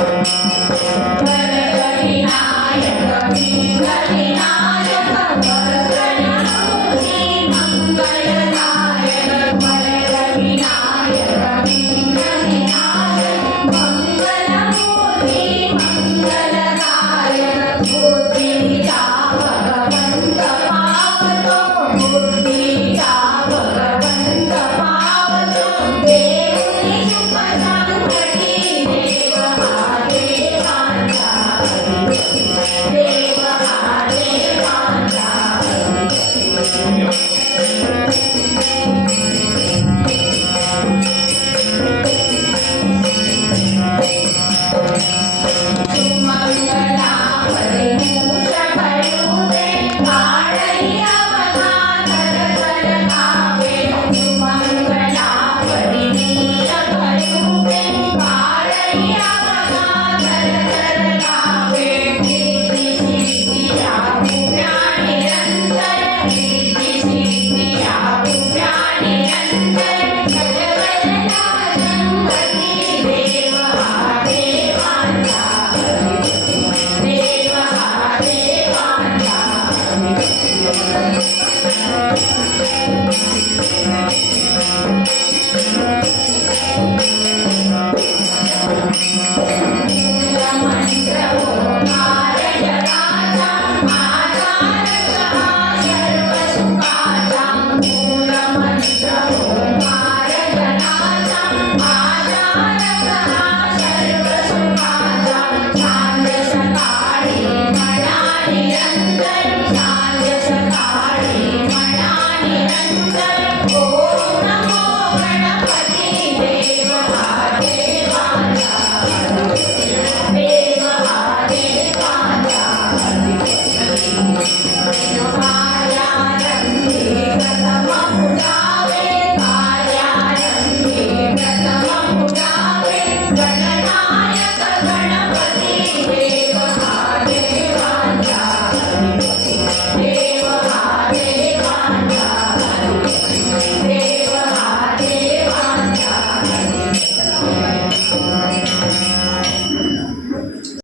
Thank you. Hallelujah.